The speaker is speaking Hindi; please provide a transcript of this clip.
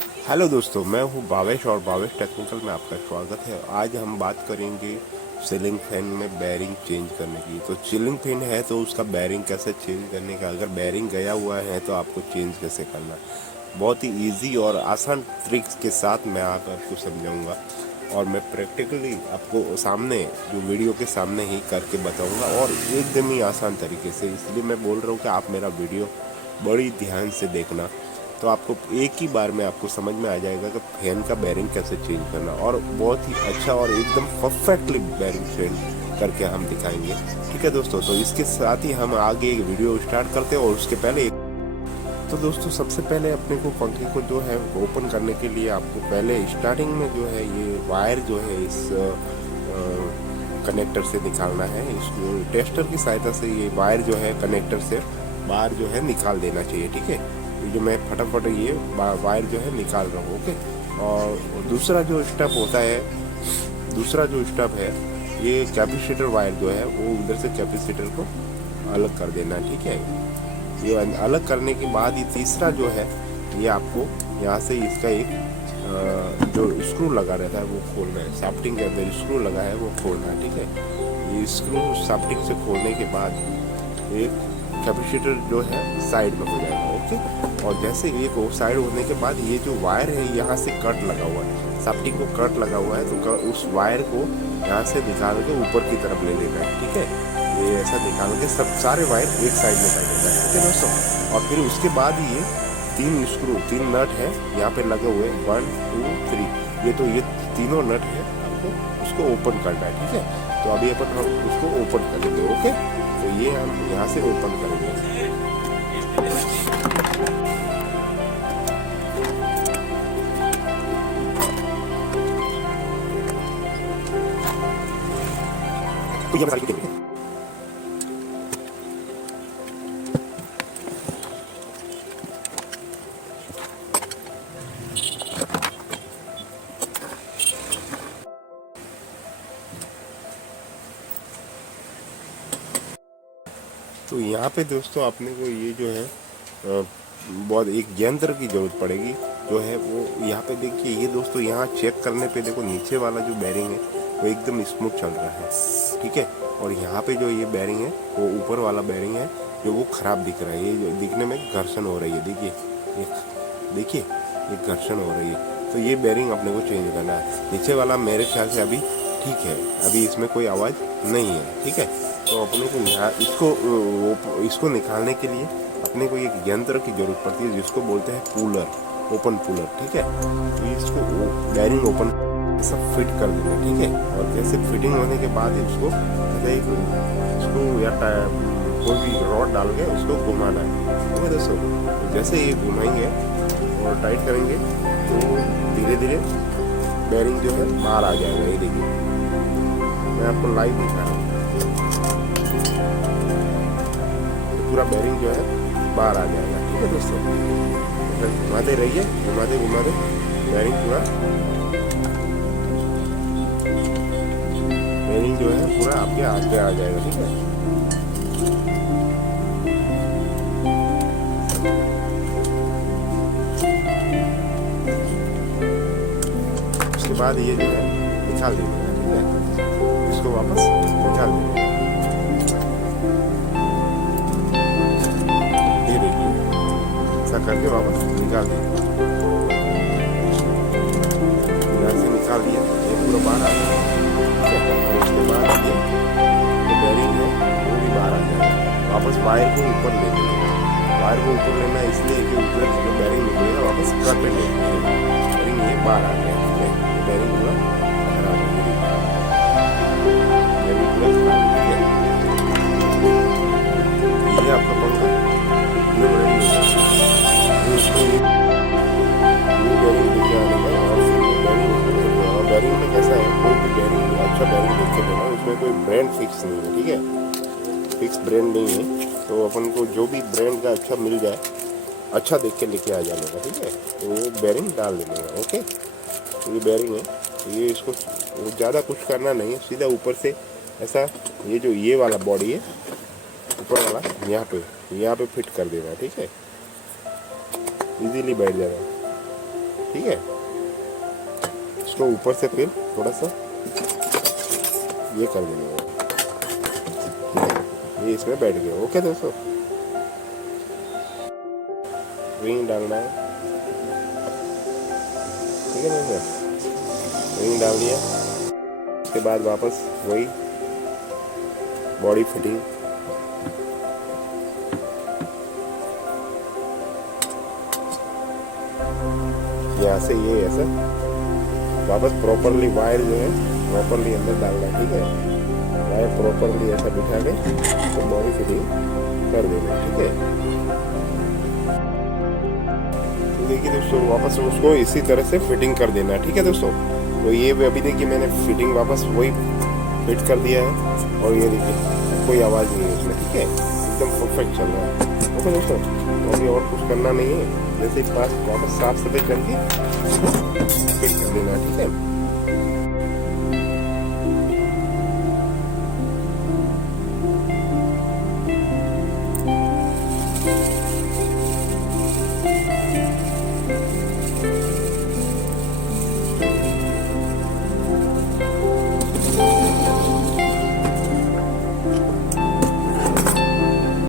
हेलो दोस्तों, मैं हूं भावेश और भावेश टेक्निकल में आपका स्वागत है। आज हम बात करेंगे सीलिंग फैन में बेयरिंग चेंज करने की। तो सीलिंग फैन है तो उसका बेयरिंग कैसे चेंज करने का, अगर बेयरिंग गया हुआ है तो आपको चेंज कैसे करना। बहुत ही इजी और आसान ट्रिक्स के साथ मैं आपको समझाऊंगा और मैं प्रैक्टिकली आपको सामने जो वीडियो के सामने ही करके बताऊंगा और एकदम ही आसान तरीके से। इसलिए मैं बोल रहा हूँ कि आप मेरा वीडियो बड़ी ध्यान से देखना, तो आपको एक ही बार में आपको समझ में आ जाएगा कि फैन का बेयरिंग कैसे चेंज करना, और बहुत ही अच्छा और एकदम परफेक्टली बेयरिंग चेंज करके हम दिखाएंगे। ठीक है दोस्तों, तो इसके साथ ही हम आगे एक वीडियो स्टार्ट करते हैं और उसके पहले तो दोस्तों सबसे पहले अपने को पंखे को जो है ओपन करने के लिए आपको पहले स्टार्टिंग में जो है ये वायर जो है इस कनेक्टर से निकालना है। इस टेस्टर की सहायता से ये वायर जो है कनेक्टर से बाहर जो है निकाल देना चाहिए। ठीक है, ये जो मैं फटाफट ये वायर जो है निकाल रहा हूँ। ओके, और दूसरा जो स्टेप होता है, दूसरा जो स्टेप है ये कैपेसिटर वायर जो है वो उधर से कैपेसिटर को अलग कर देना। ठीक है, ये अलग करने के बाद ये तीसरा जो है ये आपको यहाँ से इसका एक जो स्क्रू लगा रहता है वो खोलना है। शाफ्टिंग के अंदर स्क्रू लगा है वो खोलना है। ठीक है, ये स्क्रू शाफ्टिंग से खोलने के बाद एक कैपेसिटर जो है साइड में हो जाएगा। ओके, और जैसे एक साइड होने के बाद ये जो वायर है यहाँ से कट लगा हुआ है, शाफ्टिंग को कट लगा हुआ है, तो उस वायर को यहाँ से निकाल के ऊपर की तरफ ले लेना है। ठीक है, ये ऐसा निकाल के सब सारे वायर एक साइड में कर देना है। ठीक है दोस्तों, और फिर उसके बाद ये तीन नट है यहाँ पे लगे हुए 1 2 3, ये तीनों नट है, आपको उसको ओपन करना है। ठीक है, तो अभी अपन उसको ओपन करेंगे। ओके, तो ये हम यहाँ से ओपन करेंगे। तो ये सारी चीजें तो यहाँ पे दोस्तों अपने को ये जो है बहुत एक यंत्र की जरूरत पड़ेगी जो है वो यहाँ पे देखिए। ये दोस्तों यहाँ चेक करने पे देखो नीचे वाला जो बेरिंग है वो एकदम स्मूथ चल रहा है। ठीक है, और यहाँ पे जो ये बेरिंग है वो ऊपर वाला बेरिंग है जो वो खराब दिख रहा है। ये जो दिखने में घर्षण हो रही है, देखिए ये घर्षण हो रही है। तो ये बेरिंग अपने को चेंज करना है। नीचे वाला मेरे ख्याल से अभी ठीक है, अभी इसमें कोई आवाज़ नहीं है। ठीक है, तो अपने को यहाँ इसको निकालने के लिए अपने को एक यंत्र की जरूरत पड़ती है जिसको बोलते हैं पुलर, ओपन पुलर। ठीक है, तो इसको बेरिंग ओपन सब फिट कर देंगे। ठीक है, और जैसे फिटिंग होने के बाद इसको या कोई भी रॉड डाल के उसको घुमाना है। ठीक है दोस्तों, तो जैसे ये घुमाएंगे और टाइट करेंगे तो धीरे धीरे बेरिंग जो है बाहर आ जाएगा। ये देखिए मैं आपको लाइव दिखा रहा हूँ, पूरा बेरिंग जो है बाहर आ जाएगा। ठीक है दोस्तों, घुमाते रहिए, घुमाते घुमाते बेरिंग जो है पूरा आपके हाथ पे आ जाएगा। ठीक है, उसके बाद ये जो है निकाल देंगे। ठीक है, इसको वापस निकाल देंगे। ये देखिए ऐसा करके वापस निकाल देंगे। यहाँ से निकाल दिया, ये पूरा बाहर आ गया। उसके बाद ये जो बेरिंग है वो भी बाहर आ जाएगा। वापस वायर को ऊपर ले लेंगे। वायर को ऊपर लेना इसलिए कि ऊपर जो बेरिंग निकलेगा वापस कट पे लेंगे। बेरिंग ये बाहर आ गया। ठीक है, बेरिंग पूरा खराब हो गया, बेरिंग पूरा खराब हो गया। ये आपका पंखा ये रेडी हो गया। उसको ये बेरिंग लेके आने का और बेरिंग में कैसा है, कोई भी बेरिंग अच्छा बेरिंग देख के देना, उसमें कोई ब्रांड फिक्स नहीं है। ठीक है, फिक्स ब्रांड नहीं है, तो अपन को जो भी ब्रांड का अच्छा मिल जाए अच्छा देख के लेके आ जाने का। ठीक है, तो वो बेरिंग डाल देने का। ओके, तो ये बेरिंग है, तो ये इसको ज़्यादा कुछ करना नहीं है, सीधा ऊपर से ऐसा ये जो ये वाला बॉडी है ऊपर वाला यहाँ पे फिट कर देना। ठीक है, इजीली बैठ जाएगा। ठीक है। इसको ऊपर से फिर थोड़ा सा ये कर देंगे, ये इसमें बैठ गया। ओके दोस्तों, रिंग डालना है, ठीक है दोस्तों, रिंग डाल दिया। उसके बाद वापस वही बॉडी फिटिंग, यहाँ से ये ऐसा वापस प्रॉपरली वायर जो है प्रॉपरली अंदर डालना है, ठीक है। वायर प्रॉपरली ऐसा बिठा के तो बॉडी फिटिंग कर देना, ठीक है। तो देखिए दोस्तों, वापस उसको इसी तरह से फिटिंग कर देना, ठीक है दोस्तों। तो ये अभी देखिए मैंने फिटिंग वापस वही फिट कर दिया है, और ये देखिए कोई आवाज़ नहीं है उसमें, ठीक है, एकदम परफेक्ट चल रहा है। ओके दोस्तों, तो अभी और कुछ करना नहीं है, जैसे पास वापस साफ सफाई करके फिट कर देना, ठीक है।